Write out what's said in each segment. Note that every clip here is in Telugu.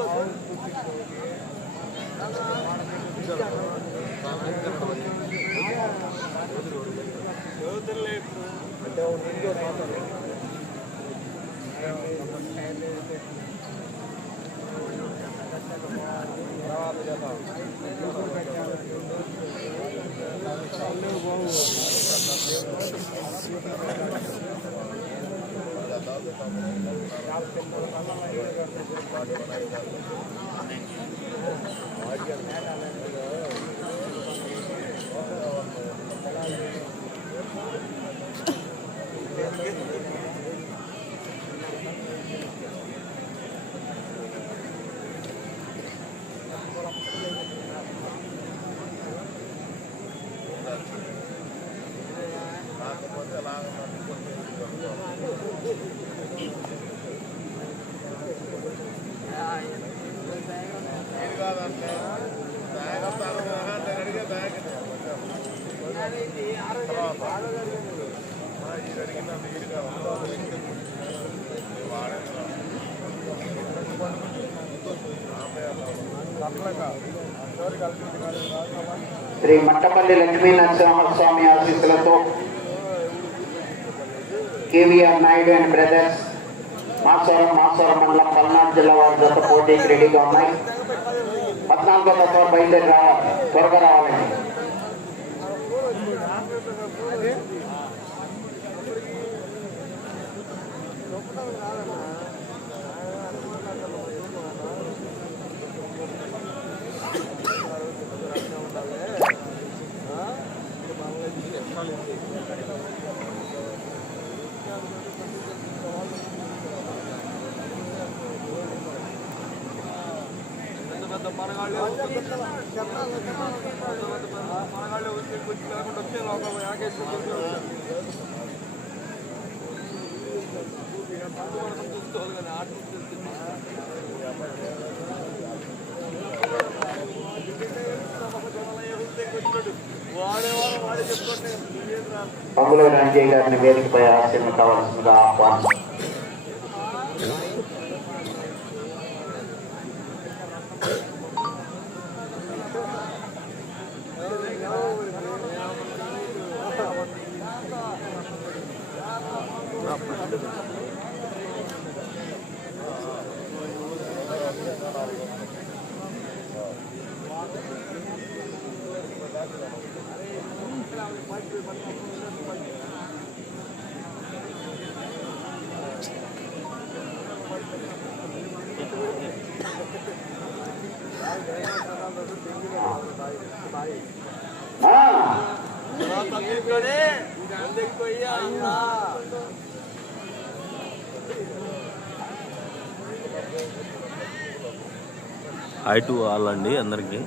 거죠? శ్రీ మట్టపల్లి లక్ష్మీ నరసింహస్వామి ఆశీస్సులతో KVR Naidu and brothers Masavaram Masavaram మండలం పల్నాడు జిల్లా వారి జత పోటీకి రెడీగా ఉన్నాయి. పద్నాలుగో తత్వం బయలుదేరి రావాలి త్వరగా రావాలండి పెద్ద పెద్ద మనగాళ్ళు వచ్చి లేకుండా వచ్చే లోపల యాకేశ్వరం చూసుకోవాలి కానీ వాడేవాడు వాడే చెప్పుకుంటే పంగుల రంజయ్ గారిని వేదికపై ఆశయం కావాల్సిందిగా హాయ్ టు ఆల్ అండి అందరికీ.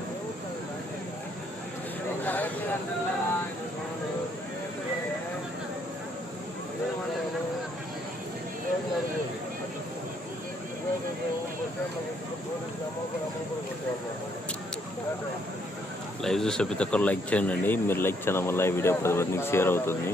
లైవ్ చూసే ప్రతి ఒక్కరు లైక్ చేయండి. మీరు లైక్ చేయడం వల్ల ఈ వీడియో పది మందికి షేర్ అవుతుంది.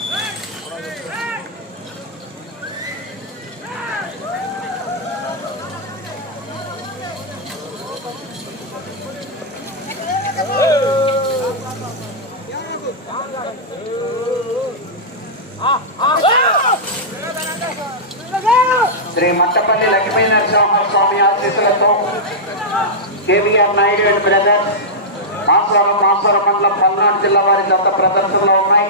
శ్రీ మట్టపల్లి లక్ష్మీ నరసింహస్వామి ఆశీస్సులతో కేవీఆర్ నాయుడు అండ్ బ్రదర్స్ మాసవరం మాసవరం మండలం పల్నాడు కొత్త ప్రదర్శనలో ఉన్నాయి.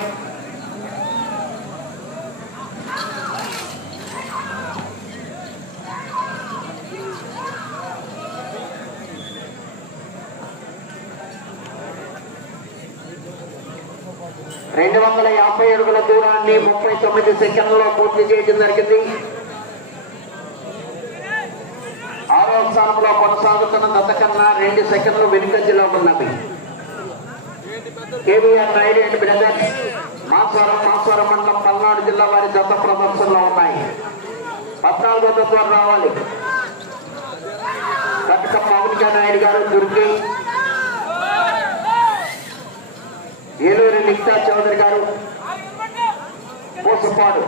రెండు వందల యాభై అడుగుల దూరాన్ని ముప్పై తొమ్మిది సెకండ్లలో పూర్తి చేయడం జరిగింది. ఆరో స్థానంలో కొనసాగుతున్న గత కన్నా రెండు సెకండ్లు వెనుకంజలో ఉన్నవి. కేవీఆర్ నాయుడు అండ్ బ్రదర్స్ మాస్వరం మాస్వరం మండలం పల్నాడు జిల్లా వారి జత ప్రదర్శనలో ఉన్నాయి. పద్నాలుగో తత్వం రావాలి. కటక మౌనికా నాయుడు గారు దుర్గి ఏలూరి నిక్తా చౌదరి గారు పూసపాడు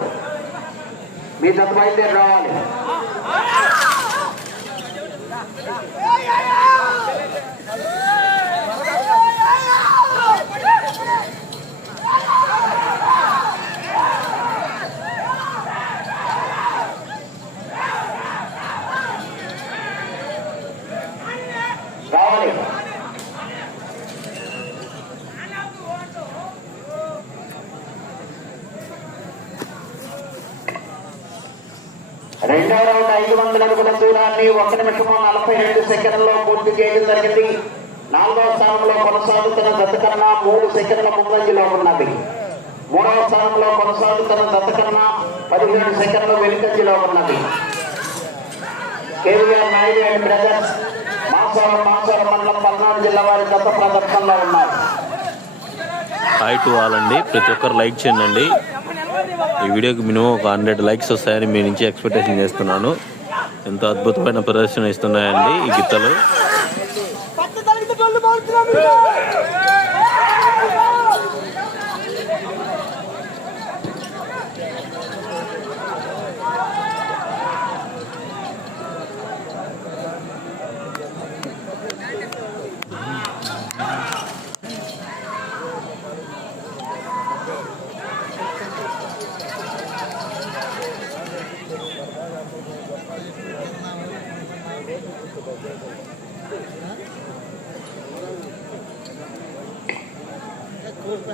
మీ జత బయలుదేరి రావాలి రావాలి. రెండో ఐదు వందల అడుగుల దూరాన్ని ఒక నిమిషము నలభై రెండు సెకండ్లలో పూర్తి చేయడం జరిగింది నాలుగవ స్థానంలో కొనసాగుతున్న దత్త కన్నా మూడు సెకండ్ల ముందంజలో ఉన్నది. మూడవ స్థానంలో కొనసాగుతున్న దత్త కన్నా పదిహేడు సెకండ్ల వెనుకంజలో ఉన్నది. KVR Naidu and brothers Masaram Masaram మండలం పల్నాడు జిల్లా వారి దత్త ప్రదర్శనలో ఉన్నారు. హాయ్ టు ఆల్ అండి. ప్రతి ఒక్కరు లైక్ చేయండి. ఈ వీడియోకి మినిమం ఒక హండ్రెడ్ లైక్స్ వస్తాయని మీ నుంచి ఎక్స్పెక్టేషన్ చేస్తున్నాను. ఎంతో అద్భుతమైన ప్రదర్శన ఇస్తున్నాయండి ఈ గిత్తలు.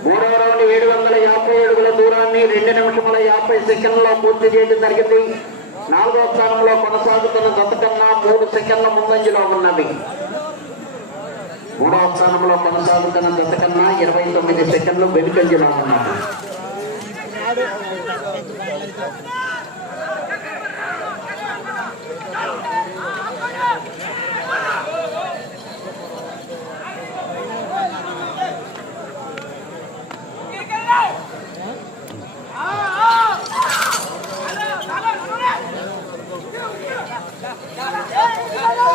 మూడవ రౌండ్ ఏడు వందల యాభై అడుగుల దూరాన్ని రెండు నిమిషముల యాభై సెకండ్లలో పూర్తి చేయడం జరిగింది. నాలుగో స్థానంలో కొనసాగుతున్న గతకన్నా మూడు సెకండ్ల ముందంజలో ఉన్నది. మూడవ స్థానంలో కొనసాగుతున్న గతకన్నా ఇరవై తొమ్మిది సెకండ్లు వెనుకంజలో ఉన్నది. నాలుగో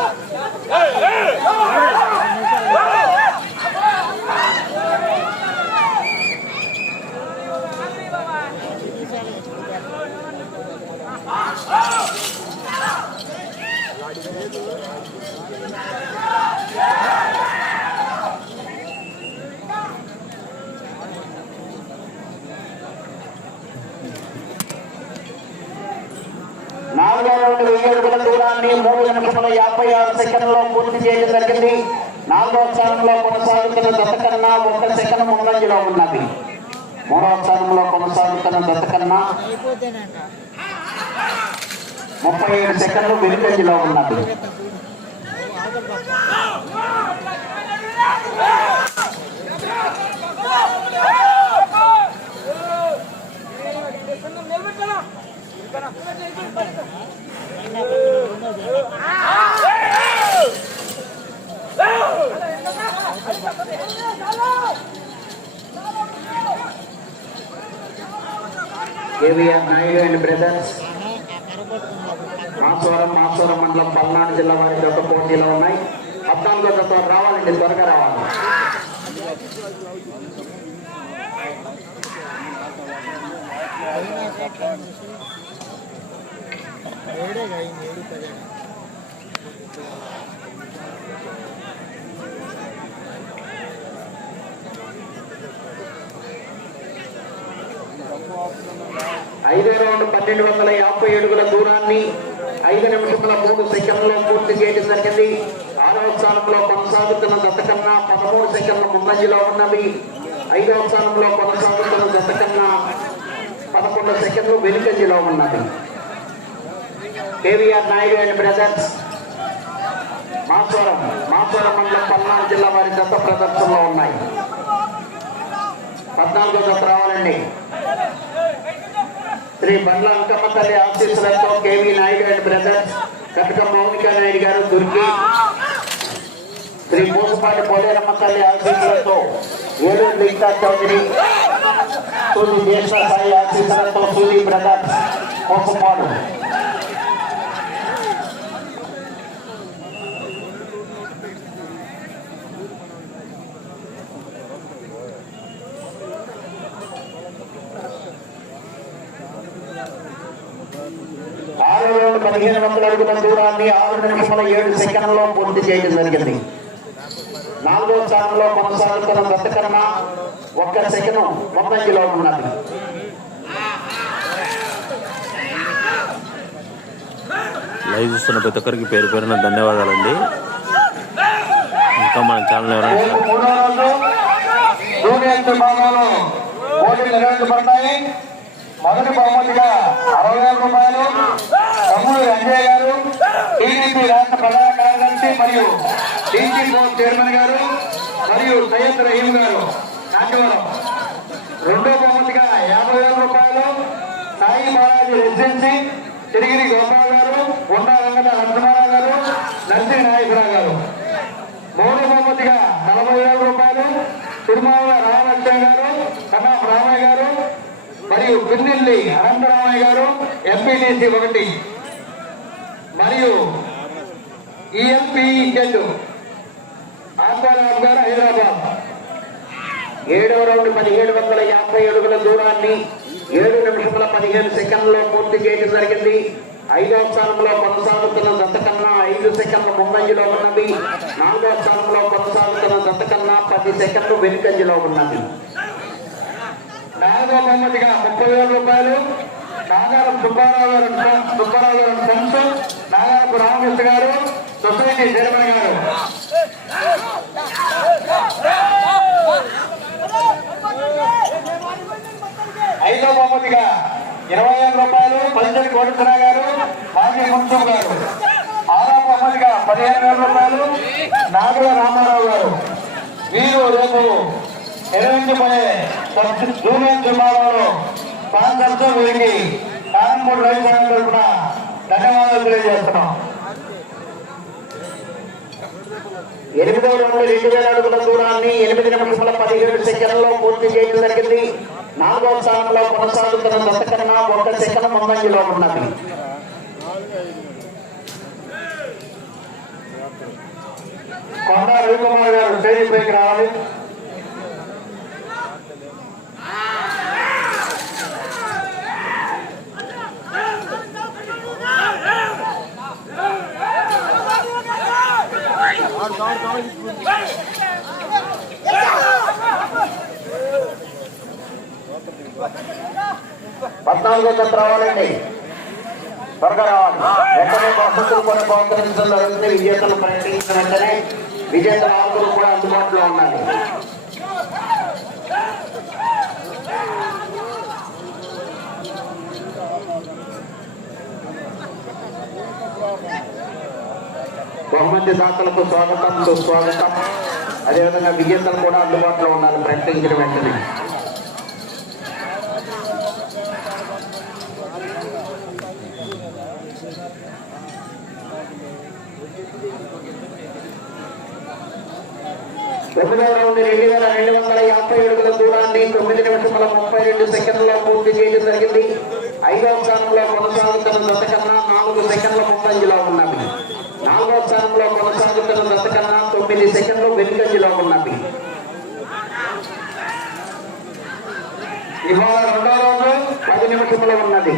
మూడు నిమిషముల యాభై ఆరు సెకండ్లలో పూర్తి చేయడం జరిగింది. నాలుగో స్థానంలో కొనసాగుతున్న దశ కన్నా ఒక సెకండ్ ముందంజలో ఉన్నది. మూడవ స్థానంలో కొనసాగుతున్న దశ కన్నా ముప్పై ఏడు సెకండ్లు వెనుకంజలో ఉన్నది. నిలబెట్టనా KVR Naidu and brothers Masavaram Masavaram మండలం పల్నాడు జిల్లా వారి యొక్క పోటీలో ఉన్నాయి. పద్నాలుగో జత రావాలండి త్వరగా రావాలి. ఐదో రౌండ్ పన్నెండు వందల యాభై అడుగుల దూరాన్ని ఐదు నిమిషముల మూడు సెకండ్లో పూర్తి చేయడం జరిగింది. ఆరవ స్థానంలో కొనసాగుతున్న దశ కన్నా పదమూడు సెకండ్ల ముందంజలో ఉన్నవి. ఐదవ స్థానంలో కొనసాగుతున్న దశ కన్నా పదకొండు సెకండ్లు వెనుకంజలో ఉన్నది KVR Naidu and brothers Maswaram Maswaram మండలం పల్నాడు జిల్లా వారి దశ ప్రదర్శనలో ఉన్నాయి. పద్నాలుగో దశ రావాలండి. శ్రీ బండ్ల అంకమ్మ తల్లి ఆశీస్సులతో కేవీ నాయుడు అండ్ బ్రదర్స్ కటక మౌనిక నాయుడు గారు దుర్గి శ్రీ మూసపాటి పోలేరమ్మ తల్లి ఆశీస్సులతో ఏడు లింకా చౌదరి సూర్య దేశ సాయి ఆశీస్సులతో సూది బ్రదర్స్ మూసపాడు పదిహేను వందల అడుగుల దూరాన్ని ఆరు నిమిషముల ఏడు సెకండ్లలో పూర్తి చేయడం జరిగింది. నాలుగో స్థానంలో కొనసాగుతున్న దత్త కన్నా ఒక్క సెకండ్ ముందంజలో ఉన్నది. లైవ్ చూస్తున్న ప్రతి ఒక్కరికి పేరు పేరున ధన్యవాదాలండి. ఇంకా మన ఛానల్ ఎవరైనా మొదటి బహుమతిగా అరవై వేల రూపాయలు. తమ్ముడు రంజయ్య గారు టీడీపీ రాష్ట్ర ప్రధాన కార్యదర్శి మరియు డీసీ బోర్డు చైర్మన్ గారు మరియు సయ్యద్ రహీం గారు. కాంచవరం రెండో బహుమతిగా యాభై వేల రూపాయలు. సాయి బాలాజీ రెసిడెన్సీ తిరిగిరి గోపాల్ గారు ఉండా వెంకట నరసింహారావు గారు నర్సింగ్ నాయకురావు గారు. మూడో బహుమతిగా నలభై వేల రూపాయలు. తిరుమల రామలక్ష్మి గారు కన్నా రామయ్య గారు మరియు పిన్నెల్లి అనంతరామయ్య గారు ఎంపీటీసీ ఒకటి. మరియు ఈఎంపీ జడ్డు ఆంధ్రరావు గారు హైదరాబాద్. ఏడవ రౌండ్ పదిహేడు వందల యాభై అడుగుల దూరాన్ని ఏడు నిమిషముల పదిహేను సెకండ్లో పూర్తి చేయడం జరిగింది. ఐదవ స్థానంలో కొనసాగుతున్న దత్తకన్నా ఐదు సెకండ్ల ముందంజలో ఉన్నది. నాలుగవ స్థానంలో కొనసాగుతున్న దత్తకన్నా పది సెకండ్లు వెనుకంజలో ఉన్నది. నాగో బహుమతిగా ముప్పై వేల రూపాయలు నాగారం సుబ్బారావు గారు సుబ్బారావు గారు సంస్థ నాగారపు రామకృష్ణ గారు సొసైటీ చైర్మన్ గారు. ఐదో బహుమతిగా ఇరవై ఐదు రూపాయలు పంచడి కోటేశ్వర గారు మాజీ మున్సిపల్ గారు. ఆరో బహుమతిగా పదిహేను వేల రూపాయలు నాగర రామారావు గారు. వీరు రేపు నిర్వహించబోయే సబ్- జూనియర్ విభాగంలో స్పాన్సర్స్ వీరికి కారంపూడి రైతు సంఘం తరఫున ధన్యవాదాలు తెలియజేస్తున్నాం. ఎనిమిదవ రౌండ్ రెండు వేల అడుగుల దూరాన్ని ఎనిమిది నిమిషాల పదిహేడు సెకండ్లో పూర్తి చేయడం జరిగింది. నాలుగవ స్థానంలో కొనసాగుతున్న దత్తకన్నా ఒక సెకండ్ ముందంజలో ఉన్నది. కొండ రవికుమార్ గారు స్టేజ్ పైకి రావాలి. పద్నాలుగో జత రావాలండి త్వరగా రావాలి వెంటనే వసతులు కొన్ని బహుకరించడం జరుగుతుంది. విజేతలు ప్రయత్నించిన వెంటనే విజేతల ఆకులు కూడా అందుబాటులో ఉండాలి. బహుమతి దాతలకు స్వాగతం సుస్వాగతం. అదేవిధంగా విజేతలు కూడా అందుబాటులో ఉండాలి ప్రకటించిన వెంటనే. తొమ్మిదవ రౌండ్ రెండు వేల రెండు వందల యాభై అడుగుల దూరాన్ని తొమ్మిది నిమిషముల ముప్పై రెండు సెకండ్లలో పూర్తి చేయడం జరిగింది. ఐదవ స్థానంలో కొనసాగుతున్న గత కన్నా నాలుగు సెకండ్ల ముందంజలో ఉన్నాము నాలుగవ స్థానంలో కొనసాగుతున్న దశ తొమ్మిది సెకండ్లు వెనుకంజలో ఉన్నది ఇవాళ రెండో రోజు పది నిమిషంలో ఉన్నది.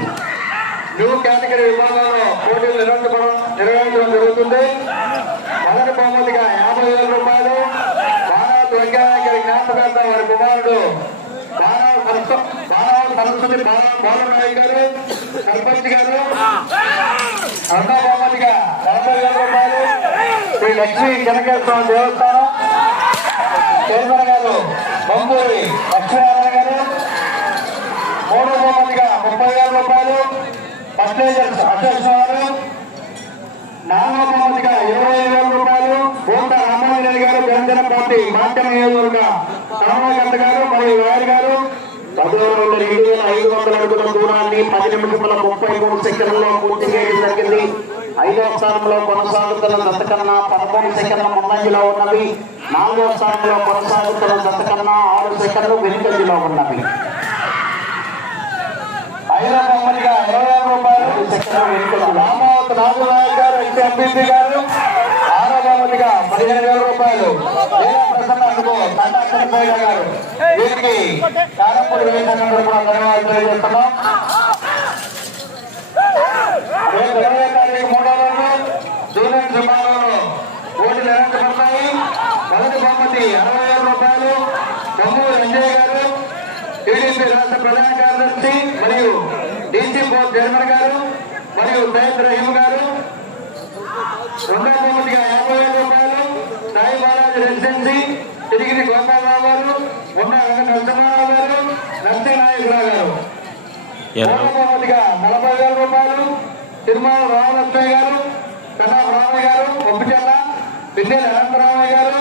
న్యూ కేటగిరీ విభాగంలో పోటీలు నిరంతరం నిర్వహించడం జరుగుతుంది. మొదటి బహుమతిగా యాభై వేల రూపాయలు బాణావతి వెంకయ్య గారి జ్ఞాపకార్థం వారి కుమారుడు సరస్వతి బాలనాయక్ గారు సర్పంచ్ గారు రెండో బహుమతిగా నలభై వేల రూపాయలు శ్రీ లక్ష్మీ జనకేశ్వర దేవస్థానం. చైర్మన్ గారు బొమ్మూరి లక్ష్మీనారాయణ గారు. మూడో బహుమతిగా ముప్పై వేల రూపాయలు. First major Ashok garu. నాలుగో బహుమతిగా ఇరవై వేల రూపాయలు. కోట రామారెడ్డి గారు జనజన పార్టీ మాధ్యమ నియోజకవర్గ సమన్వయకర్త గారు మరియు వారి గారు. పదవ రెండు వేల ఐదు వందల అడుగుల దూరాన్ని పది నిమిషముల ముప్పై మూడు సెకండ్లో పూర్తి చేయడం జరిగింది ఐదవ స్థానంలో కొనసాగుతున్న దత్తకన్నా పదమూడు సెకండ్ల ముందంజలో ఉన్నవి నాలుగవ స్థానంలో కొనసాగుతున్న దత్తకన్నా ఆరు సెకండ్లు వెనుకంజలో ఉన్నవి ఐదవ బహుమతిగా ఇరవై వేల రూపాయలు రామావత్ నాగనాయక్ గారు ఎక్స్ ఎంపీసీ గారు బహుమతిగా పదిహేను వేల రూపాయలు. లీలా ప్రసన్న అందుకు తండా చనిపోయ గారు వీరికి కారంపూడి వేసిన కూడా ధన్యవాదాలు తెలియజేస్తున్నాం. రేపు ఇరవై తారీఖు మూడో రోజు జూనియర్ విభాగంలో పోటీలు నిర్వహించబడతాయి మొదటి బహుమతి అరవై వేల రూపాయలు. బొమ్మూరు అంజయ్ గారు టీడీపీ రాష్ట్ర ప్రధాన కార్యదర్శి మరియు డీసీ బోర్డు చైర్మన్ గారు మరియు సయ్యద్ రహీం గారు. రెండో బహుమతిగా యాభై వేల రూపాయలు సాయి బాలాజీ రెసిడెన్సీ తిరిగి గోపాలరావు గారు ఉన్న నరసింహారావు గారు గారు. ఎంత మూడో బహుమతిగా నలభై వేల రూపాయలు తిరుమల రామలక్ష్మయ్య గారు కన్నా రామయ్య గారు ఒప్పిచెల్ల పిన్నెల అనంతరామయ్య గారు.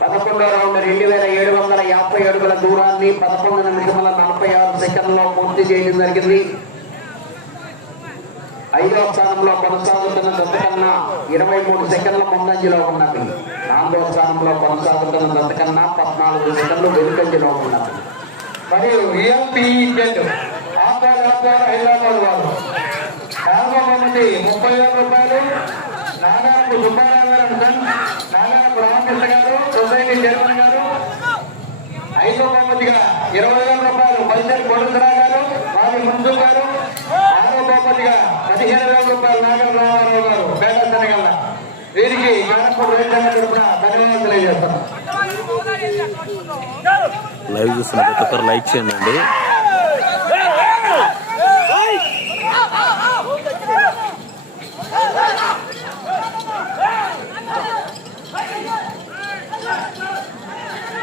పదకొండో రౌండ్ రెండు వేల ఏడు వందల యాభై అడుగుల దూరాన్ని పదకొండు నిమిషముల నలభై ఆరు సెకండ్లో పూర్తి చేయడం జరిగింది. ఐదవ స్థానంలో కొనసాగుతున్న దత్త ఇరవై మూడు సెకండ్ల ముందంజలో ఉన్నది. నాలుగవ స్థానంలో కొనసాగుతున్న దత్త పద్నాలుగు సెకండ్లు వెనుకంజలో ఉన్నది. మరియు ఈఎంపీఈ హైదరాబాద్ వారు. నాలుగో ముప్పై వేల రూపాయలు. నాగాపు సుబ్బారావు గారు నాగాపు రామకృష్ణ గారు సొసైటీ చైర్మన్ గారు. ఐదో బహుమతిగా ఇరవై వేల రూపాయలు. బల్సర్ కొడుకురా గారు వారి ముందు గారు. ఆరో పదిహేను వేల రూపాయలు నాగర రామారావు గారు పేద శనగల్ల వీరికి కానపూర్ రైతాంగ తరఫున ధన్యవాదాలు తెలియజేస్తాను. లైవ్ చూస్తున్న ప్రతి ఒక్కరు లైక్ చేయండి అండి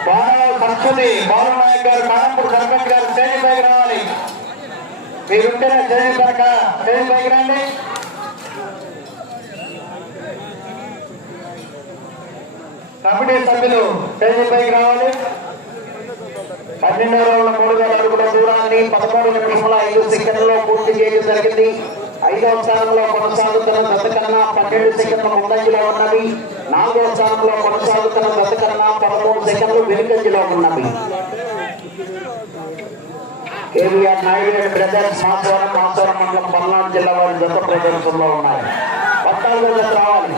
బాలరావు సంస్కృతి బాలనాయక్ గారు కానపూర్ సర్పంచ్ గారు స్టేజ్ పైకి రావాలి మీరుంటేనే స్టేజ్ పైక స్టేజ్ పైకి రండి కమిటీ సభ్యులు స్టేజ్ పైకి రావాలి. పన్నెండు రోజుల మూడు వేల అడుగుల దూరాన్ని పదమూడు నిమిషముల ఐదు సెకండ్లో పూర్తి చేయడం జరిగింది. ఐదవ స్థానంలో కొనసాగుతున్న దత్తకన్నా పన్నెండు సెకండ్ల ముందంజలో ఉన్నవి. నాలుగవ స్థానంలో కొనసాగుతున్న దత్తకన్నా పదమూడు సెకండ్లు వెనుకంజలో ఉన్నవి. KVR Naidu and brothers Masavaram Masavaram మండలం పల్నాడు జిల్లా వారి దత్త ప్రదర్శనలో ఉన్నాయి. పద్నాలుగో రావాలి.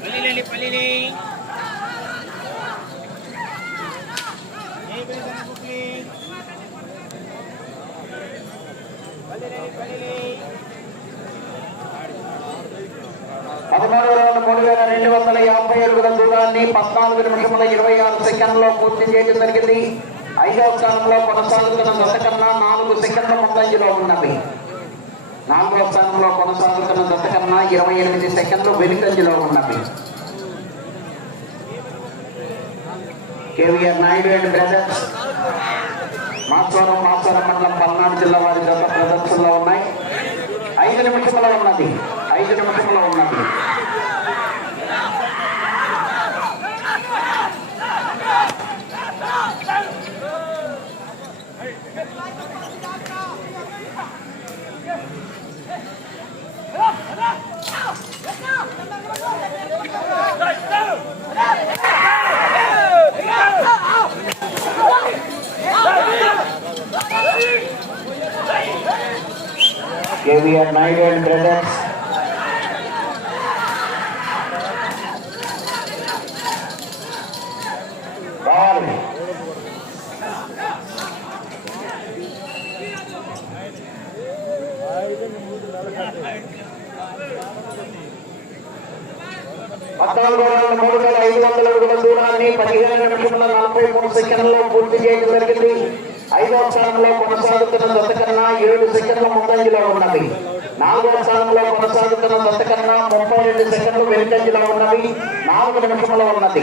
పల్లీలండి పల్లీలి. పదమూడు వేల మూడు వేల రెండు వందల యాభై అడుగుల దూరాన్ని పద్నాలుగు నిమిషముల ఇరవై ఆరు సెకండ్లో పూర్తి చేయడం జరిగింది. ఐదవ స్థానంలో కొనసాగుతున్న దశ కన్నా నాలుగు సెకండ్ల ముందంజలో ఉన్నవి. నాలుగో స్థానంలో కొనసాగుతున్న దశ కన్నా ఇరవై ఎనిమిది సెకండ్లు వెనుకంజలో ఉన్నవి. KVR Naidu and brothers. Maswaram Maswaram మండలం పల్నాడు జిల్లా వారి దశ ప్రదర్శనలో ఉన్నాయి. ఐదు నిమిషంలో ఉన్నది. ఐదు నిమిషంలో ఉన్నది కేవీఆర్ నాయుడు అండ్ బ్రదర్స్ రావాలి పద్నాలుగు వందల మూడు వేల ఐదు వందల అడుగుల దూరాన్ని పదిహేను నిమిషముల నలభై మూడు సెకండ్లలో పూర్తి చేయడం జరిగింది ఐదవ స్థానంలో కొనసాగుతున్న దశ కన్నా ఏడు సెకండ్ల ముందంజలో ఉన్నది నాలుగవ స్థానంలో కొనసాగుతున్న దశ కన్నా ముప్పై రెండు సెకండ్లు వెనుకంజలో ఉన్నవి నాలుగు నిమిషముల ఉన్నది.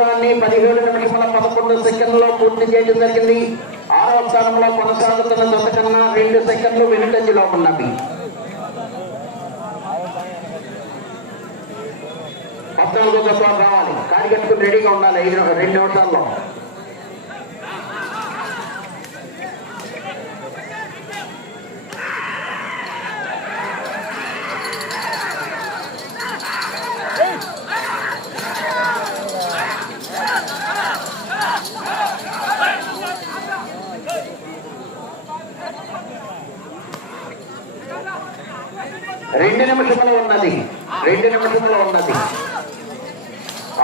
దూరాన్ని పదిహేడు నిమిషముల పదకొండు సెకండ్లలో పూర్తి చేయడం జరిగింది. ఆరవ స్థానంలో కొనసాగుతున్న దశ కన్నా రెండు సెకండ్లు వెనుకంజలో ఉన్నవి. పద్నాలుగో దశ రావాలి. కాడిగట్టుకుని రెడీగా ఉండాలి. ఐదు రెండు నిమిషాల్లో రెండు నిమిషంలో ఉన్నది. రెండు నిమిషంలో ఉన్నది.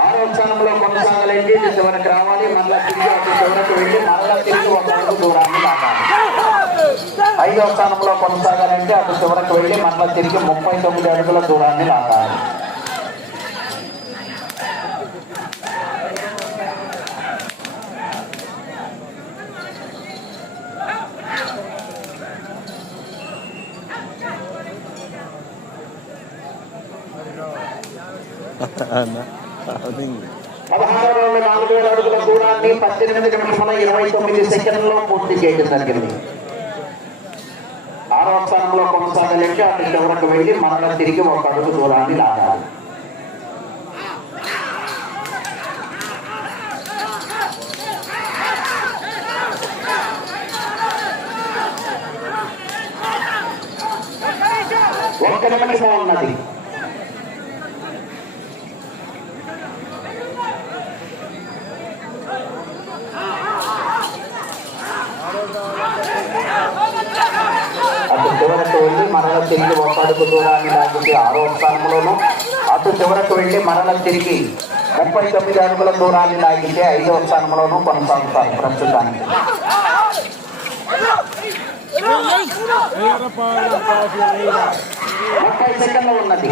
ఆరో స్థానంలో కొనసాగలేండి చివరికి రావాలి. మళ్ళా తిరిగి అటు చివరికి వెళ్ళి మళ్ళా తిరిగి ఒక అడుగు దూరాన్ని లాగాలి ఐదో స్థానంలో కొనసాగాలంటే అటు చివరికి వెళ్ళి మళ్ళా తిరిగి ముప్పై తొమ్మిది అడుగుల దూరాన్ని లాగాలి పదహారు రోజుల నాలుగు వేల అడుగుల దూరాన్ని పద్దెనిమిది నిమిషముల ఇరవై తొమ్మిది పూర్తి చేయడం జరిగింది. ఆరో స్థానంలో కొనసాగలేక అటు చివరకు వెళ్ళి మరలా తిరిగి ఒక అడుగు దూరాన్ని లాగాలి. ఒక్క నిమిషం ఉన్నది అటు చివరకు వెళ్ళి మరల తిరిగి ఒక అడుగు దూరాన్ని లాగించి ఆరో స్థానంలోను అటు చివరకు వెళ్ళి మరల తిరిగి ముప్పై తొమ్మిది అడుగుల దూరాన్ని లాగితే ఐదో స్థానంలోనూ కొనసాగుతారు ప్రస్తుతానికి. ముప్పై సెకండ్లు ఉన్నది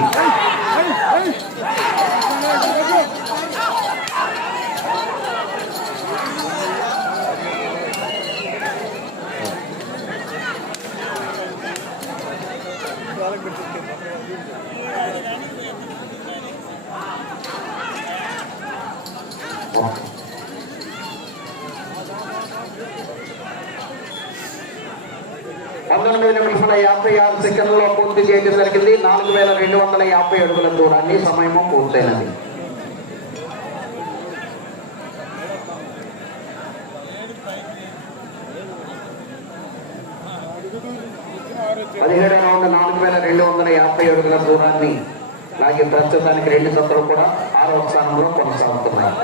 పంతొమ్మిది నిమిషముల యాభై ఆరు సెకండ్లలో పూర్తి చేయడం జరిగింది నాలుగు వేల రెండు వందల యాభై అడుగుల దూరాన్ని సమయము పూర్తయినది. పదిహేడు రౌండ్ నాలుగు వేల రెండు వందల యాభై అడుగుల దూరాన్ని అలాగే ప్రస్తుతానికి రెండు జతలు కూడా ఆరవ స్థానంలో కొనసాగుతున్నాయి.